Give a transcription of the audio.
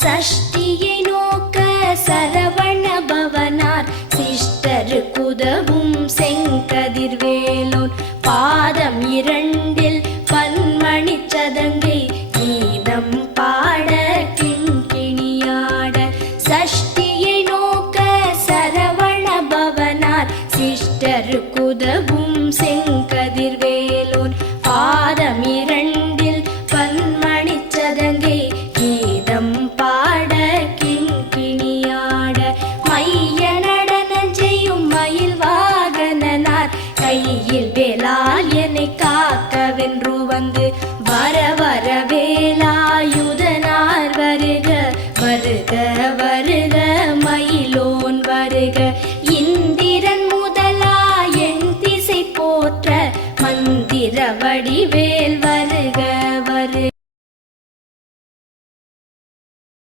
சஷ்டியை நோக்க சரவண பவனார் சிஷ்டருக்குதவும் செங்கதிர்வேலோன் பாதம் இரண்டில் பன்மணி சதங்கை கீதம் பாட கிண்கிணியாட. சஷ்டியை நோக்க சரவண பவனார் சிஷ்டருக்குதவும் செங்கதிர்வேலோன் பாதம் இரண்டில் பன்மணி சதங்கை கீதம் பாட கிண்கிணியாட. மைய நடனம் செய்யும் மயில் வாகனனார் கையில் வேலால் என்னை காக்கவென்று வந்து வர வர வேலாயுதனார் வருக வருக